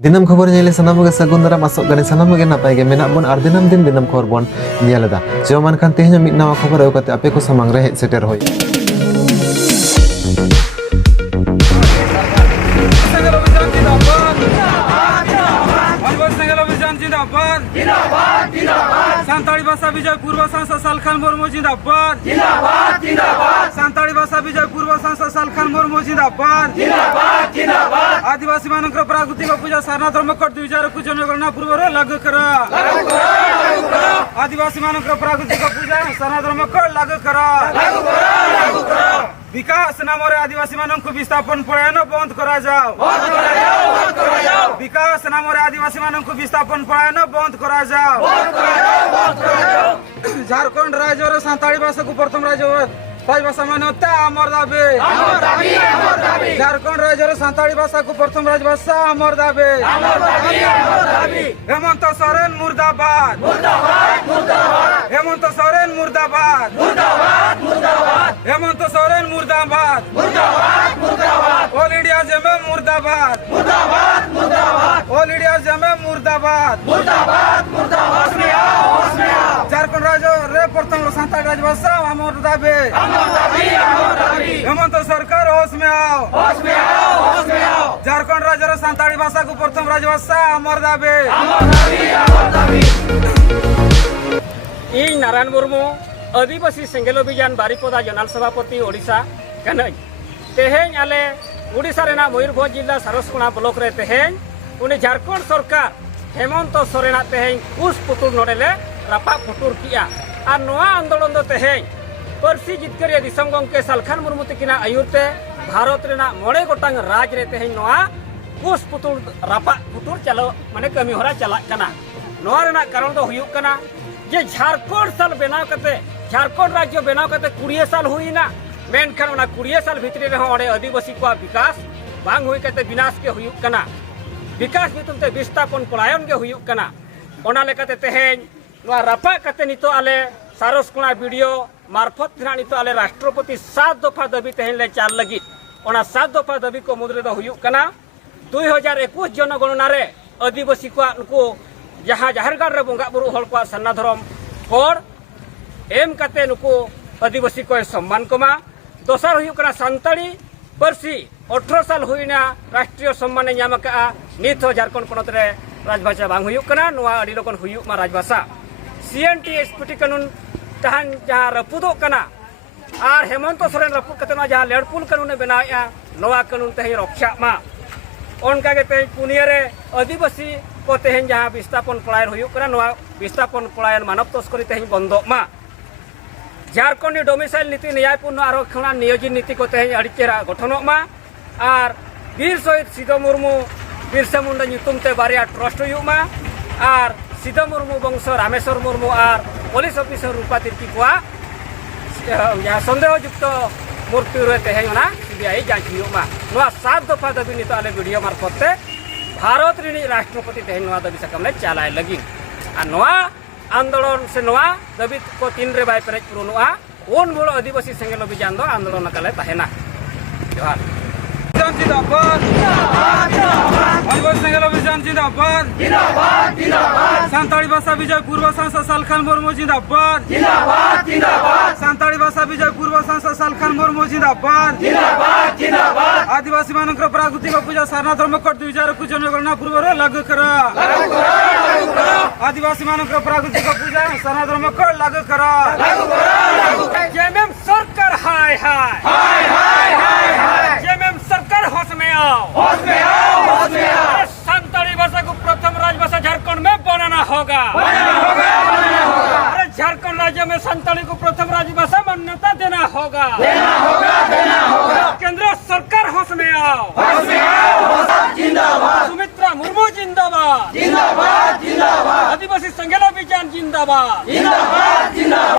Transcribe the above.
दिनम खबर नेले सनाम के सगुन दारा मासक गने सनाम के नापाय के मेना बन आर दिनम दिन दिनम खबर बन नेलदा जेमान खान तेहन मिट नवा खबर आउ कते आपे को समांग रे सेटर होय सांताली भाषा विजय पूर्व सांसद सालखान मुर्मू जिंदाबाद जिंदाबाद जिंदाबाद सांताली भाषा विजय पूर्व सांसद सालखान मुर्मू जिंदाबाद जिंदाबाद जिंदाबाद आदिवासी मानकर प्राकृतिक पूजा सारना धर्म कोड 2021 जनगणना पूर्व लागू करा आदिवासी मानकर प्राकृतिक पूजा सारना धर्म कोड लागू करा विकास नाम आदिवासी मानक विस्थापन पलायन बंद करा जाओ विकास नाम आदिवासी मानक विस्थापन पलायन बंद करा जाओ झारखंड राज्य सांताली भाषा को प्रथम राजभाषा मान्यता अमर दाबी झारखंड राज्य सांताली भाषा को प्रथम राजभाषा अमर दाबी हेमंत सोरेन मुर्दाबाद हेमंत सोरेन मुर्दाबाद हेमंत सोरेन मुर्दाबाद ऑल इंडिया जेएमएम मुर्दाबाद ऑल इंडिया जेएमएम मुर्दाबाद झारखंड राज्य रे प्रथम सांताली राजभाषा अमर दाबी हेमंत सरकार होश में आओ झारखंड राज्य सांताली भाषा को प्रथम राजभाषा अमर दाबी नारायण मुर्मू आदिवासी सेंगेल अभियान बारिपदा जनरल सभापति ओडिशा कनई तेहें आले ओडिशा रेना मयूरभंज जिला सारसकोना ब्लॉक रे तेहें उनी झारखंड सरकार हेमंत सोरेन तेहें कुस पुतुर नोडेले रापा पुतुर किया और नोआ आंदोलन दो तेहें परसी जितकरिया दिसम गंके सालखान मुर्मू तकिना आयुरते भारत रेना 9 गोटांग राज रे तेहें नोआ कुस पुतुर रापा पुतुर चलो माने कमी होरा चला कना नोआ रेना कारण दो हुयुक कना जे झारखंड साल बनाव कते झारखंड राज्य बनाव कते 20 साल हुईना मेनखान 20 साल भितरी रे होड़े आदिवासी को विकास बांग हुई कते विनाश के हुयुक कना विकास बितुमते विस्थापन पलायन के हुयुक कना ओना लेकते तेहें नोआ रापा कते नितो आले सारसकोना वीडियो मार्फत नितो आले राष्ट्रपति 7 दफा दाबी तेहें ले चाल लगी ओना 7 दफा दाबी को मुद्रे दो हुयुक कना 2021 जनगणना रे आदिवासी को उनको जहाँ जाहरगाड़ रे बंगा बुरु हल को सन्ना धर्म कोड एम कते नुको आदिवासी को सम्मान कमा दोसर हुयुक कना सांताली परसी 18 साल हुईना राष्ट्रीय सम्मान नाम का नित झारखंड पनत रे राजभाषा बांग हुयुक कना नोआ अडी लोकन हुयुक मा राजभाषा सीएनटी एसपीटी कानून तहान जहाँ रपुदो कना और हेमंत सोरेन रपुद कते जहाँ लेड़पुल कानून बनाया नोआ कानून तेहें रक्षा मा उनका के तेहें पुनिया रे आदिवासी को तेहें जहाँ विस्थापन पलायन हुयुक कना नोआ विस्थापन पलायन मानव तस्करी तेहें बंदो मा झारखंड डोमिसाइल नीति न्यायपूर्ण आरक्षण नियोजन नीति को तेहें अड़ी चेहरा गठन मा और वीर शहीद सिदो मुर्मू बिरसा मुंडा ᱧᱩᱛᱩᱢ बारिया ट्रस्ट हुयुक मा और सिदो मुर्मू वंश रामेश्वर मुर्मू और पुलिस ऑफिसर रूपा तिर्की को यहाँ संदेहयुक्त मूर्ति रे तेहें सीबीआई जांच हुयुक मा नोआ 7 दफा दाबी नितो आले वीडियो मार्फत भारत री राष्ट्रपति तेहें नोआ दाबी सकाम ले चालाय लगी और नोआ आंदोलन से नोआ दाबी को 3 रे बाय पेरेज पुरोनुआ उन बोल आदिवासी सेंगेल अभियान दो आंदोलन काले तहेना जोहार जिंदाबाद आदिवासी सेंगेल अभियान जिंदाबाद सांताली भाषा विजय पूर्व सांसद सालखान मुर्मू जिंदाबाद सांताली भाषा विजय पूर्व सांसद सालखान मुर्मू जिंदाबाद आदिवासी मानकर प्राकृतिक पूजा सारना धर्म कोड 2021 जनगणना पूर्व लागू करा आदिवासी मानकर प्राकृतिक पूजा सारना धर्म कोड लागू करा जेएमएम सरकार हाय जेएमएम सरकार होश में आओ सांताली भाषा को प्रथम राजभाषा झारखंड में बनाना होगा अरे झारखंड राज्य में सांताली को प्रथम राजभाषा मान्यता देना होगा केंद्र सरकार होश में आओ सुमित्रा मुर्मू जिंदाबाद आदिवासी सेंगेल अभियान जिंदाबाद